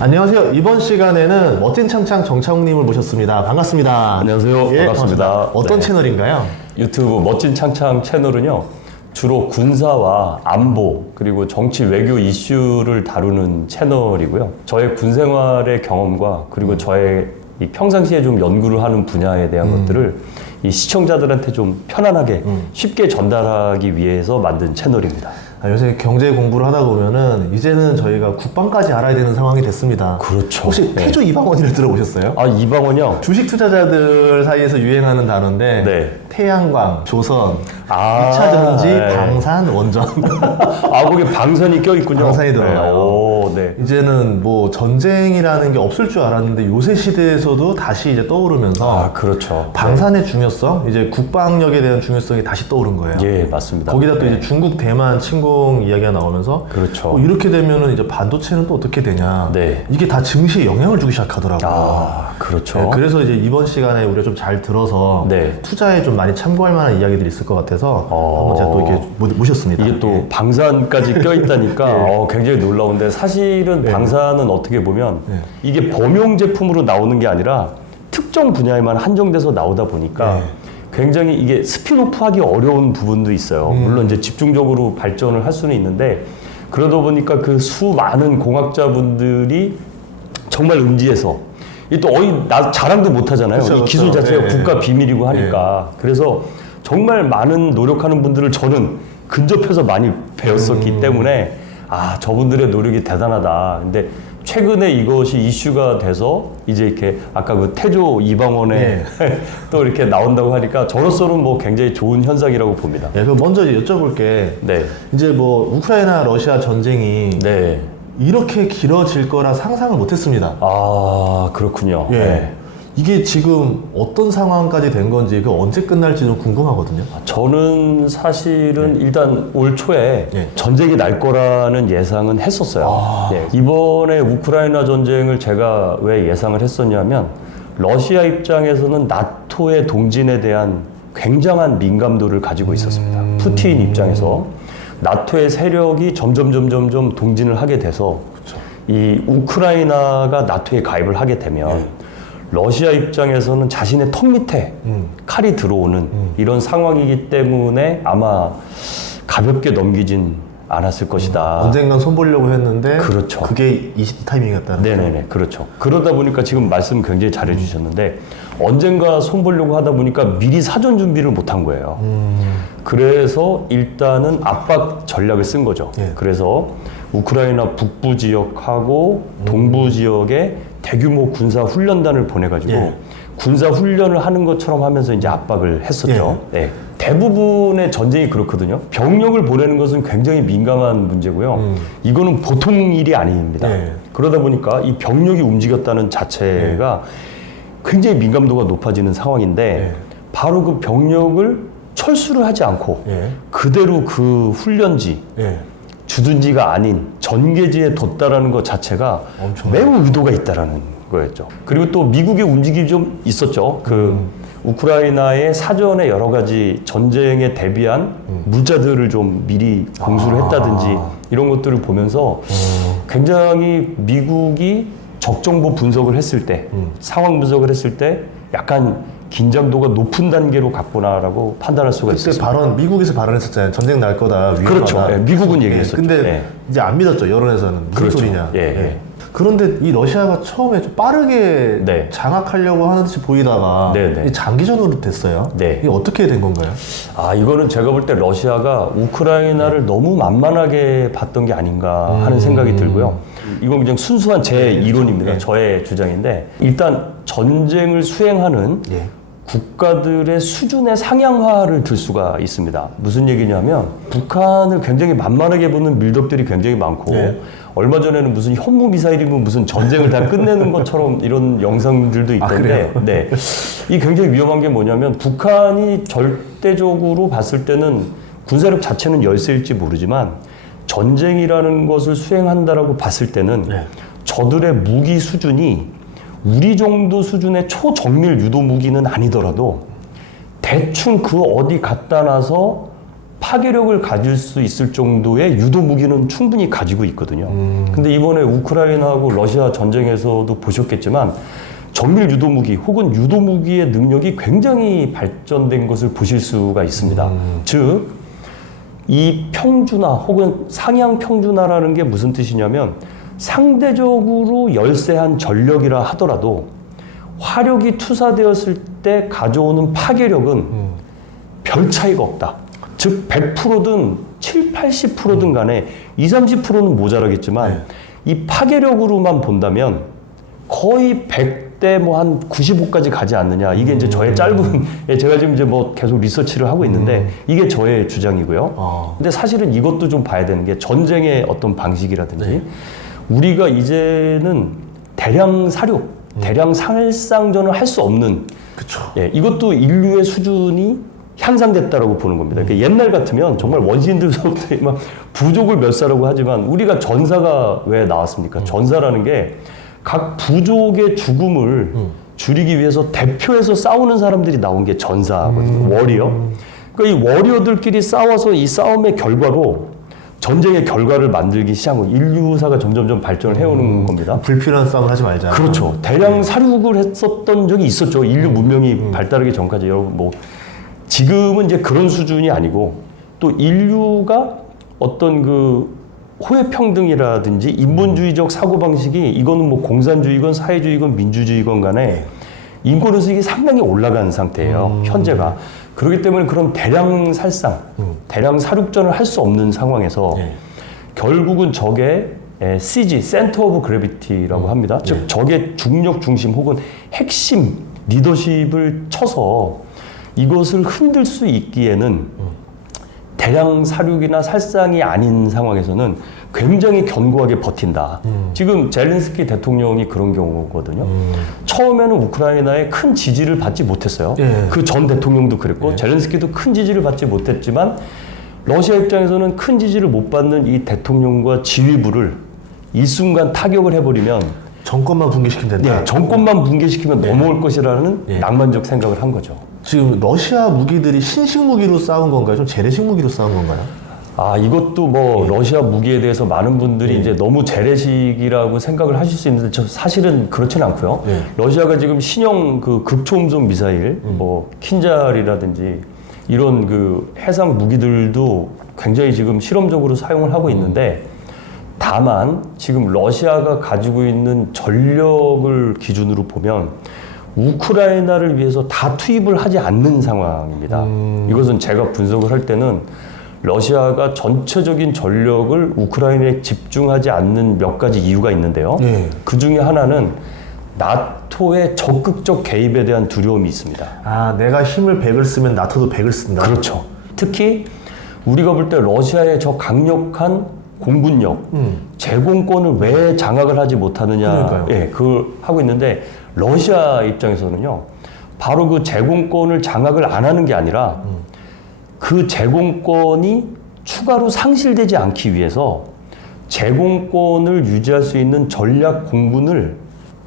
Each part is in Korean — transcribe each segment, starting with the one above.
안녕하세요. 이번 시간에는 멋진 창창 정창욱님을 모셨습니다. 반갑습니다. 안녕하세요. 예, 반갑습니다. 어떤 네. 채널인가요? 유튜브 멋진 창창 채널은요, 주로 군사와 안보 그리고 정치 외교 이슈를 다루는 채널이고요. 저의 군 생활의 경험과 그리고 저의 이 평상시에 좀 연구를 하는 분야에 대한 것들을 이 시청자들한테 좀 편안하게 쉽게 전달하기 위해서 만든 채널입니다. 요새 경제 공부를 하다 보면은 이제는 저희가 국방까지 알아야 되는 상황이 됐습니다. 그렇죠. 혹시 네. 태조 이방원이를 들어보셨어요? 아, 이방원이요? 주식 투자자들 사이에서 유행하는 단어인데 네. 태양광, 조선, 아, 2차 전지, 네. 방산, 원전 아, 거기 방산이 껴있군요. 방산이 들어가요. 네. 오, 네. 이제는 뭐 전쟁이라는 게 없을 줄 알았는데 요새 시대에서도 다시 이제 떠오르면서 아, 그렇죠. 방산의 중요성, 이제 국방력에 대한 중요성이 다시 떠오른 거예요. 예, 맞습니다. 거기다 또 네. 이제 중국, 대만 침공 이야기가 나오면서 그렇죠. 이렇게 되면은 이제 반도체는 또 어떻게 되냐. 네. 이게 다 증시에 영향을 주기 시작하더라고요. 아, 그렇죠. 네, 그래서 이제 이번 시간에 우리가 좀 잘 들어서 네. 투자에 좀 많이 참고할 만한 이야기들이 있을 것 같아서 한번 제가 또 이렇게 모셨습니다. 이게 또 예. 방산까지 껴있다니까 굉장히 놀라운데 사실은 네. 방산은 어떻게 보면 네. 이게 범용 제품으로 나오는 게 아니라 특정 분야에만 한정돼서 나오다 보니까 네. 굉장히 이게 스피노프 하기 어려운 부분도 있어요. 물론 이제 집중적으로 발전을 할 수는 있는데 그러다 보니까 그 수많은 공학자분들이 정말 음지에서 이 또 나 자랑도 못 하잖아요. 그렇죠, 이 기술 그렇죠. 자체가 네. 국가 비밀이고 하니까. 그래서 정말 많은 노력하는 분들을 저는 근접해서 많이 배웠었기 때문에 아, 저분들의 노력이 대단하다. 근데 최근에 이것이 이슈가 돼서 이제 이렇게 아까 그 태조 이방원에 또 이렇게 나온다고 하니까 저로서는 뭐 굉장히 좋은 현상이라고 봅니다. 네, 그럼 먼저 이제 여쭤볼게. 네. 이제 뭐 우크라이나 러시아 전쟁이 네. 이렇게 길어질 거라 상상을 못했습니다. 아, 그렇군요. 예. 네. 이게 지금 어떤 상황까지 된 건지 그 언제 끝날지 좀 궁금하거든요. 저는 사실은 일단 올 초에 네. 전쟁이 날 거라는 예상은 했었어요. 네. 이번에 우크라이나 전쟁을 제가 왜 예상을 했었냐면 러시아 입장에서는 나토의 동진에 대한 굉장한 민감도를 가지고 있었습니다. 푸틴 입장에서 나토의 세력이 점점 동진을 하게 돼서 이 우크라이나가 나토에 가입을 하게 되면 러시아 입장에서는 자신의 턱 밑에 칼이 들어오는 이런 상황이기 때문에 아마 가볍게 넘기진 않았을 것이다. 언젠간 손보려고 했는데 그렇죠. 그게 이 타이밍이었다는 거죠. 네네네, 그렇죠. 그러다 보니까 지금 말씀 굉장히 잘해주셨는데 언젠가 손보려고 하다 보니까 미리 사전 준비를 못한 거예요. 그래서 일단은 압박 전략을 쓴 거죠. 예. 그래서 우크라이나 북부 지역하고 동부 지역에 대규모 군사 훈련단을 보내가지고 예. 군사 훈련을 하는 것처럼 하면서 이제 압박을 했었죠. 네. 대부분의 전쟁이 그렇거든요. 병력을 보내는 것은 굉장히 민감한 문제고요. 이거는 보통 일이 아닙니다. 예. 그러다 보니까 이 병력이 움직였다는 자체가 굉장히 민감도가 높아지는 상황인데 예. 바로 그 병력을 철수를 하지 않고 예. 그대로 그 훈련지 예. 주둔지가 아닌 전개지에 뒀다라는 것 자체가 엄청나요. 매우 의도가 있다라는 거였죠. 그리고 또 미국의 움직임이 좀 있었죠. 그 우크라이나의 사전에 여러 가지 전쟁에 대비한 무자들을 좀 미리 공수를 했다든지 이런 것들을 보면서 굉장히 미국이 적정보 분석을 했을 때, 상황 분석을 했을 때 약간 긴장도가 높은 단계로 갔구나라고 판단할 수가 그때 있었습니다. 미국에서 발언했었잖아요. 전쟁 날 거다. 위험하다. 그렇죠. 예, 미국은 얘기했었죠. 근데 예. 이제 안 믿었죠. 여론에서는 무슨 그렇죠. 소리냐. 예, 예. 그런데 이 러시아가 처음에 좀 빠르게 네. 장악하려고 하는 듯이 보이다가 네, 네. 이 장기전으로 됐어요. 네. 이게 어떻게 된 건가요? 아, 이거는 제가 볼 때 러시아가 우크라이나를 너무 만만하게 봤던 게 아닌가 하는 생각이 들고요. 이건 그냥 순수한 제 이론입니다. 네. 저의 주장인데 일단 전쟁을 수행하는 예. 국가들의 수준의 상향화를 들 수가 있습니다. 무슨 얘기냐면 북한을 굉장히 만만하게 보는 밀덕들이 굉장히 많고 네. 얼마 전에는 무슨 현무 미사일이면 무슨 전쟁을 다 끝내는 것처럼 이런 영상들도 있던데 네. 이 굉장히 위험한 게 뭐냐면 북한이 절대적으로 봤을 때는 군사력 자체는 열세일지 모르지만 전쟁이라는 것을 수행한다라고 봤을 때는 네. 저들의 무기 수준이 우리 정도 수준의 초정밀 유도 무기는 아니더라도 대충 그 어디 갖다 놔서 파괴력을 가질 수 있을 정도의 유도 무기는 충분히 가지고 있거든요. 근데 이번에 우크라이나하고 러시아 전쟁에서도 보셨겠지만 정밀 유도 무기 혹은 유도 무기의 능력이 굉장히 발전된 것을 보실 수가 있습니다. 즉, 이 평준화 혹은 상향 평준화라는 게 무슨 뜻이냐면 상대적으로 열세한 전력이라 하더라도 화력이 투사되었을 때 가져오는 파괴력은 별 차이가 없다. 즉 100%든 7, 80%든 간에 20, 30%는 모자라겠지만 이 파괴력으로만 본다면 거의 100대 뭐 한 95까지 가지 않느냐. 이게 이제 저의 짧은 제가 지금 이제 뭐 계속 리서치를 하고 있는데 이게 저의 주장이고요. 근데 사실은 이것도 좀 봐야 되는 게 전쟁의 어떤 방식이라든지 우리가 이제는 대량 사륙, 대량 살상전을 할 수 없는 그쵸. 이것도 인류의 수준이 향상됐다라고 보는 겁니다. 그러니까 옛날 같으면 정말 원시인들서부터 막 부족을 멸사라고 하지만 우리가 전사가 왜 나왔습니까? 전사라는 게 각 부족의 죽음을 줄이기 위해서 대표해서 싸우는 사람들이 나온 게 전사거든요. 워리어. 그러니까 이 워리어들끼리 싸워서 이 싸움의 결과로 전쟁의 결과를 만들기 시작한 거. 인류사가 점점점 발전을 해오는 겁니다. 불필요한 싸움을 하지 말자. 그렇죠. 대량 사륙을 했었던 적이 있었죠. 인류 문명이 발달하기 전까지. 여러분 뭐 지금은 이제 그런 수준이 아니고 또 인류가 어떤 그 호혜평등이라든지 인본주의적 사고방식이 이거는 뭐 공산주의건 사회주의건 민주주의건 간에 인권의식이 상당히 올라간 상태예요. 현재가. 그렇기 때문에 그런 대량 살상, 대량 사륙전을 할 수 없는 상황에서 결국은 적의 CG, Center of Gravity라고 합니다. 즉 적의 중력 중심 혹은 핵심 리더십을 쳐서 이것을 흔들 수 있기에는 대량 사륙이나 살상이 아닌 상황에서는 굉장히 견고하게 버틴다. 지금 젤렌스키 대통령이 그런 경우거든요. 처음에는 우크라이나에 큰 지지를 받지 못했어요. 그 전 대통령도 그랬고 젤렌스키도 큰 지지를 받지 못했지만 러시아 입장에서는 큰 지지를 못 받는 이 대통령과 지휘부를 일순간 타격을 해버리면 정권만 붕괴시키면 된다. 정권만 붕괴시키면 넘어올 것이라는 낭만적 생각을 한 거죠. 지금 러시아 무기들이 신식 무기로 싸운 건가요? 좀 재래식 무기로 싸운 건가요? 이것도 뭐 러시아 무기에 대해서 많은 분들이 이제 너무 재래식이라고 생각을 하실 수 있는데 사실은 그렇지는 않고요. 러시아가 지금 신형 그 극초음속 미사일, 뭐 킨잘이라든지 이런 그 해상 무기들도 굉장히 지금 실험적으로 사용을 하고 있는데 다만 지금 러시아가 가지고 있는 전력을 기준으로 보면 우크라이나를 위해서 다 투입을 하지 않는 상황입니다. 이것은 제가 분석을 할 때는 러시아가 전체적인 전력을 우크라이나에 집중하지 않는 몇 가지 이유가 있는데요. 그 중에 하나는 나토의 적극적 개입에 대한 두려움이 있습니다. 내가 힘을 100을 쓰면 나토도 100을 쓴다. 그렇죠. 특히 우리가 볼 때 러시아의 저 강력한 공군력, 제공권을 왜 장악을 하지 못하느냐, 그걸 하고 있는데 러시아 입장에서는요, 바로 그 제공권을 장악을 안 하는 게 아니라 그 제공권이 추가로 상실되지 않기 위해서 제공권을 유지할 수 있는 전략 공군을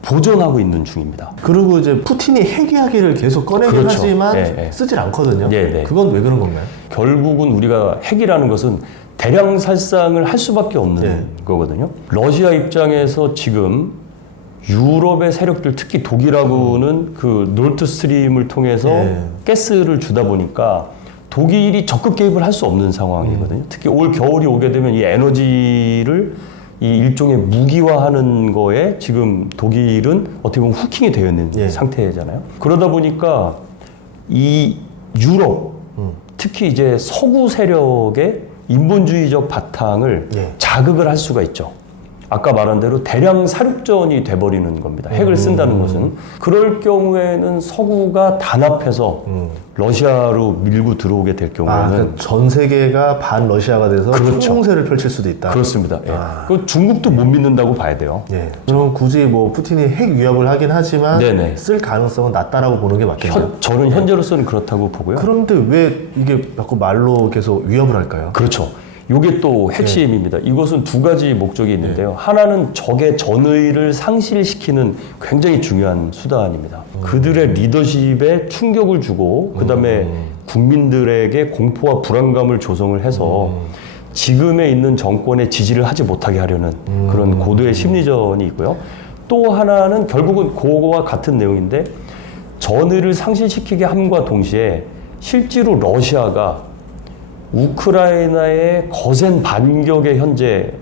보존하고 있는 중입니다. 그리고 이제 푸틴이 핵 이야기를 계속 꺼내긴 하지만 쓰질 않거든요. 그건 왜 그런 건가요? 결국은 우리가 핵이라는 것은 대량 살상을 할 수밖에 없는 거거든요. 러시아 입장에서 지금 유럽의 세력들, 특히 독일하고는 그 노르트 스트림을 통해서 가스를 주다 보니까 독일이 적극 개입을 할 수 없는 상황이거든요. 특히 올 겨울이 오게 되면 이 에너지를 이 일종의 무기화하는 거에 지금 독일은 어떻게 보면 후킹이 되어 있는 상태잖아요. 그러다 보니까 이 유럽, 특히 이제 서구 세력의 인본주의적 바탕을 자극을 할 수가 있죠. 아까 말한 대로 대량 사륙전이 돼버리는 겁니다. 핵을 쓴다는 것은. 그럴 경우에는 서구가 단합해서 러시아로 밀고 들어오게 될 경우에는 그러니까 전 세계가 반 러시아가 돼서 총공세를 펼칠 수도 있다. 그렇습니다. 그 중국도 못 믿는다고 봐야 돼요. 그럼 굳이 뭐 푸틴이 핵 위협을 하긴 하지만 쓸 가능성은 낮다라고 보는 게 맞겠네요. 저는 현재로서는 그렇다고 보고요. 그런데 왜 이게 자꾸 말로 계속 위협을 할까요? 그렇죠. 요게 또 핵심입니다. 이것은 두 가지 목적이 있는데요. 하나는 적의 전의를 상실시키는 굉장히 중요한 수단입니다. 그들의 리더십에 충격을 주고 그다음에 국민들에게 공포와 불안감을 조성을 해서 지금에 있는 정권에 지지를 하지 못하게 하려는 그런 고도의 심리전이 있고요. 또 하나는 결국은 그거와 같은 내용인데 전의를 상실시키게 함과 동시에 실제로 러시아가 우크라이나의 거센 반격에 현재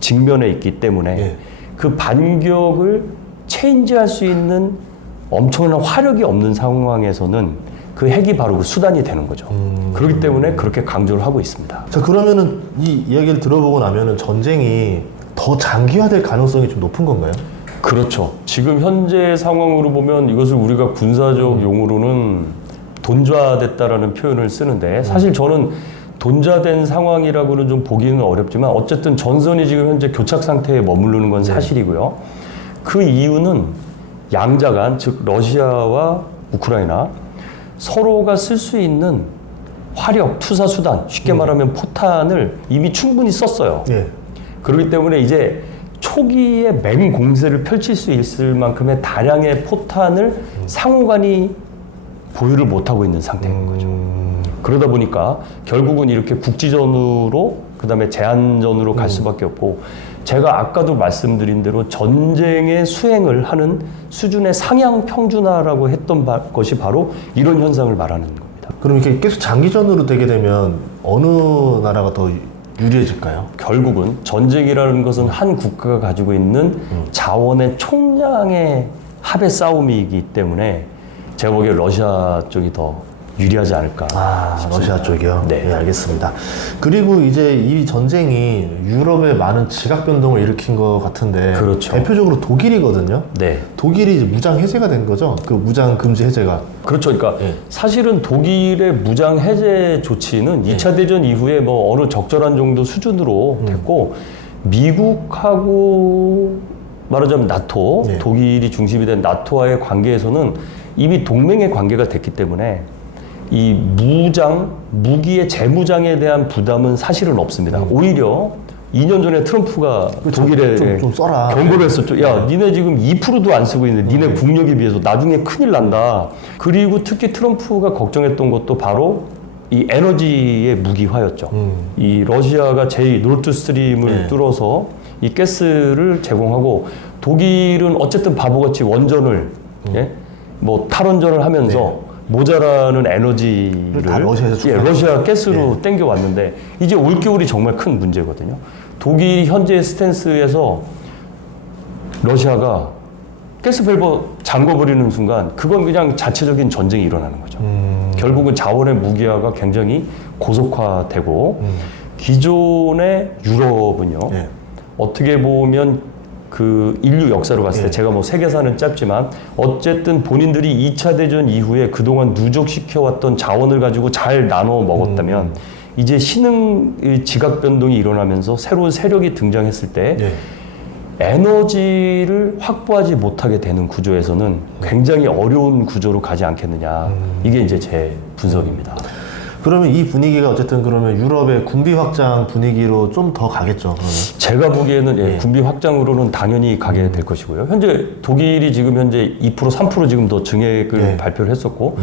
직면해 있기 때문에 그 반격을 체인지할 수 있는 엄청난 화력이 없는 상황에서는 그 핵이 바로 그 수단이 되는 거죠. 그렇기 때문에 그렇게 강조를 하고 있습니다. 자, 그러면은 이 이야기를 들어보고 나면은 전쟁이 더 장기화될 가능성이 좀 높은 건가요? 그렇죠. 지금 현재 상황으로 보면 이것을 우리가 군사적 용어로는 돈좌됐다라는 표현을 쓰는데 사실 저는 돈좌된 상황이라고는 좀 보기는 어렵지만 어쨌든 전선이 지금 현재 교착 상태에 머무르는 건 사실이고요. 그 이유는 양자 간, 즉 러시아와 우크라이나 서로가 쓸 수 있는 화력, 투사 수단, 쉽게 말하면 포탄을 이미 충분히 썼어요. 예. 그렇기 때문에 이제 초기에 맹공세를 펼칠 수 있을 만큼의 다량의 포탄을 상호간이 보유를 못하고 있는 상태인 거죠. 그러다 보니까 결국은 이렇게 국지전으로 그다음에 제한전으로 갈 수밖에 없고 제가 아까도 말씀드린 대로 전쟁의 수행을 하는 수준의 상향 평준화라고 했던 것이 바로 이런 현상을 말하는 겁니다. 그럼 이렇게 계속 장기전으로 되게 되면 어느 나라가 더 유리해질까요? 결국은 전쟁이라는 것은 한 국가가 가지고 있는 자원의 총량의 합의 싸움이기 때문에 제가 보기에 러시아 쪽이 더 유리하지 않을까 싶습니다. 러시아 쪽이요? 네. 네, 알겠습니다. 그리고 이제 이 전쟁이 유럽에 많은 지각 변동을 일으킨 것 같은데 그렇죠. 대표적으로 독일이거든요. 네. 독일이 이제 무장 해제가 된 거죠? 그 무장 금지 해제가. 그렇죠. 그러니까 사실은 독일의 무장 해제 조치는 2차 대전 이후에 뭐 어느 적절한 정도 수준으로 됐고 미국하고 말하자면 나토, 독일이 중심이 된 나토와의 관계에서는 이미 동맹의 관계가 됐기 때문에 이 무기의 재무장에 대한 부담은 사실은 없습니다. 오히려 2년 전에 트럼프가 독일에 좀 써라. 경고를 했었죠. 야, 니네 지금 2%도 안 쓰고 있는데 니네 국력에 비해서 나중에 큰일 난다. 그리고 특히 트럼프가 걱정했던 것도 바로 이 에너지의 무기화였죠. 이 러시아가 제2 노르트 스트림을 뚫어서 이 가스를 제공하고 독일은 어쨌든 바보같이 원전을 뭐 탈원전을 하면서 모자라는 에너지를 다 러시아에서 러시아 가스로 땡겨왔는데 이제 올겨울이 정말 큰 문제거든요. 독일이 현재 스탠스에서 러시아가 가스 밸브 잠궈버리는 순간 그건 그냥 자체적인 전쟁이 일어나는 거죠. 결국은 자원의 무기화가 굉장히 고속화되고 기존의 유럽은요. 어떻게 보면 그 인류 역사로 봤을 때 제가 뭐 세계사는 짧지만 어쨌든 본인들이 2차 대전 이후에 그동안 누적시켜왔던 자원을 가지고 잘 나눠 먹었다면 이제 신흥 지각 변동이 일어나면서 새로운 세력이 등장했을 때 에너지를 확보하지 못하게 되는 구조에서는 굉장히 어려운 구조로 가지 않겠느냐. 이게 이제 제 분석입니다. 그러면 이 분위기가 어쨌든 그러면 유럽의 군비 확장 분위기로 좀 더 가겠죠. 그러면. 제가 보기에는 군비 확장으로는 당연히 가게 될 것이고요. 현재 독일이 지금 현재 2% 3% 지금 더 증액을 발표를 했었고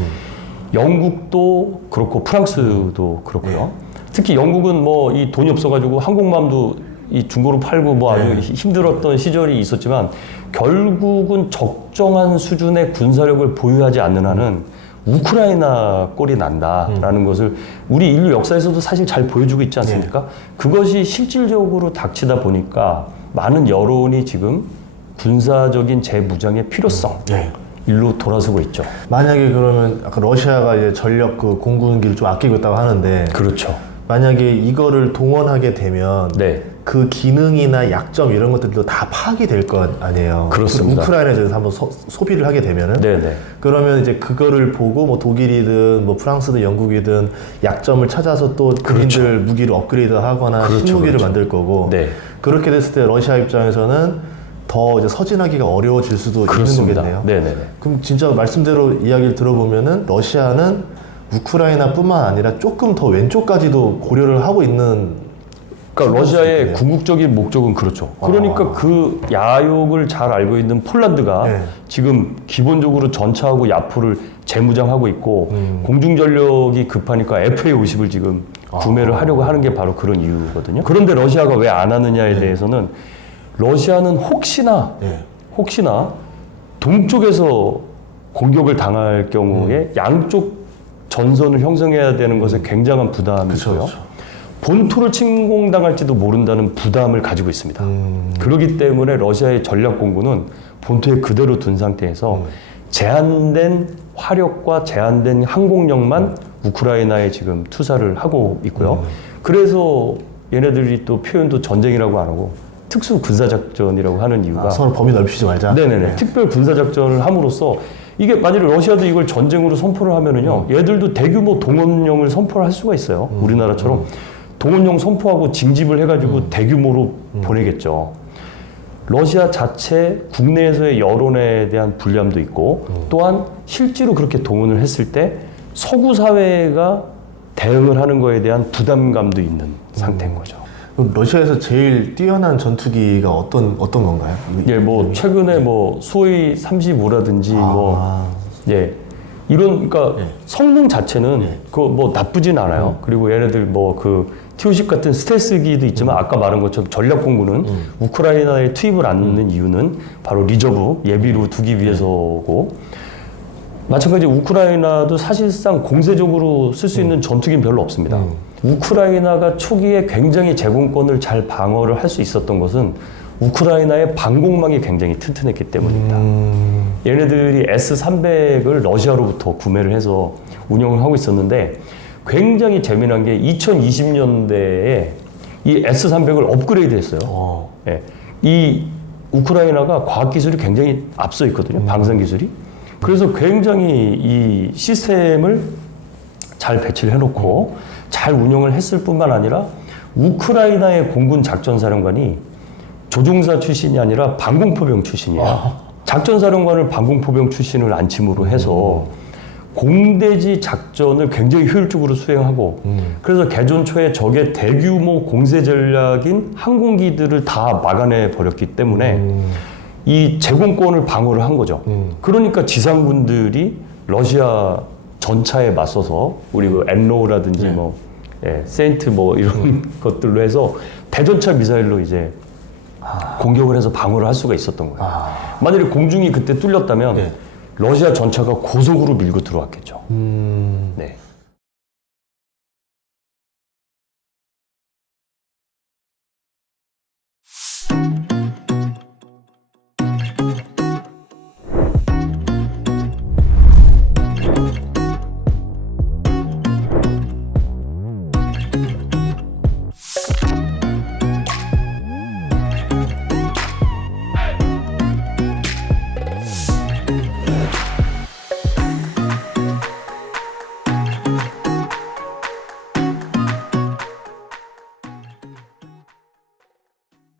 영국도 그렇고 프랑스도 그렇고요. 특히 영국은 뭐 이 돈이 없어가지고 항공모함도 이 중고로 팔고 뭐 아주 힘들었던 시절이 있었지만 결국은 적정한 수준의 군사력을 보유하지 않는 한은 우크라이나 꼴이 난다라는 것을 우리 인류 역사에서도 사실 잘 보여주고 있지 않습니까? 그것이 실질적으로 닥치다 보니까 많은 여론이 지금 군사적인 재무장의 필요성 일로 돌아서고 있죠. 만약에 그러면 아까 러시아가 이제 전력 그 공군기를 좀 아끼고 있다고 하는데 그렇죠. 만약에 이거를 동원하게 되면 그 기능이나 약점 이런 것들도 다 파악이 될 거 아니에요. 그렇습니다. 우크라이나에서 한번 소비를 하게 되면은 그러면 이제 그거를 보고 뭐 독일이든 뭐 프랑스든 영국이든 약점을 찾아서 또 그들들 무기를 업그레이드하거나 신무기를 만들 거고 그렇게 됐을 때 러시아 입장에서는 더 이제 서진하기가 어려워질 수도 있는 거겠네요. 그럼 진짜 말씀대로 이야기를 들어보면은 러시아는 우크라이나뿐만 아니라 조금 더 왼쪽까지도 고려를 하고 있는 그러니까 러시아의 궁극적인 목적은 그렇죠. 그러니까 그 야욕을 잘 알고 있는 폴란드가 네. 지금 기본적으로 전차하고 야포를 재무장하고 있고 공중전력이 급하니까 FA-50을 지금 구매를 하려고 하는 게 바로 그런 이유거든요. 그런데 러시아가 왜 안 하느냐에 대해서는 러시아는 혹시나 동쪽에서 공격을 당할 경우에 양쪽 전선을 형성해야 되는 것에 굉장한 부담이 있고요. 본토를 침공당할지도 모른다는 부담을 가지고 있습니다. 그렇기 때문에 러시아의 전략 공군은 본토에 그대로 둔 상태에서 제한된 화력과 제한된 항공력만 우크라이나에 지금 투사를 하고 있고요. 그래서 얘네들이 또 표현도 전쟁이라고 안 하고 특수 군사작전이라고 하는 이유가 서로 범위 넓히지 말자. 네네네. 네. 특별 군사작전을 함으로써 이게 만약에 러시아도 이걸 전쟁으로 선포를 하면은요, 얘들도 대규모 동원령을 선포를 할 수가 있어요. 우리나라처럼 동원령 선포하고 징집을 해가지고 대규모로 보내겠죠. 러시아 자체 국내에서의 여론에 대한 불리함도 있고 또한 실제로 그렇게 동원을 했을 때 서구 사회가 대응을 하는 거에 대한 부담감도 있는 상태인 거죠. 그럼 러시아에서 제일 뛰어난 전투기가 어떤 건가요? 예, 뭐 최근에 뭐 수호이 35라든지 이런 그러니까 성능 자체는 그 뭐 나쁘진 않아요. 그리고 얘네들 뭐 그 T-50 같은 스텔스기도 있지만 아까 말한 것처럼 전략 공군은 우크라이나에 투입을 않는 이유는 바로 리저브 예비로 두기 위해서고 마찬가지로 우크라이나도 사실상 공세적으로 쓸 수 있는 전투기는 별로 없습니다. 우크라이나가 초기에 굉장히 제공권을 잘 방어를 할 수 있었던 것은 우크라이나의 방공망이 굉장히 튼튼했기 때문입니다. 얘네들이 S-300을 러시아로부터 구매를 해서 운영을 하고 있었는데 굉장히 재미난 게 2020년대에 이 S-300을 업그레이드 했어요. 예. 이 우크라이나가 과학기술이 굉장히 앞서 있거든요. 방산기술이. 그래서 굉장히 이 시스템을 잘 배치를 해놓고 잘 운영을 했을 뿐만 아니라 우크라이나의 공군 작전사령관이 조종사 출신이 아니라 방공포병 출신이에요. 작전사령관을 방공포병 출신을 안침으로 해서 공대지 작전을 굉장히 효율적으로 수행하고 그래서 개전 초에 적의 대규모 공세 전략인 항공기들을 다 막아내 버렸기 때문에 이 제공권을 방어를 한 거죠. 그러니까 지상군들이 러시아 전차에 맞서서 우리 그 엔로우라든지 세인트 뭐 이런 것들로 해서 대전차 미사일로 이제 공격을 해서 방어를 할 수가 있었던 거예요. 만약에 공중이 그때 뚫렸다면 러시아 전차가 고속으로 밀고 들어왔겠죠. 네.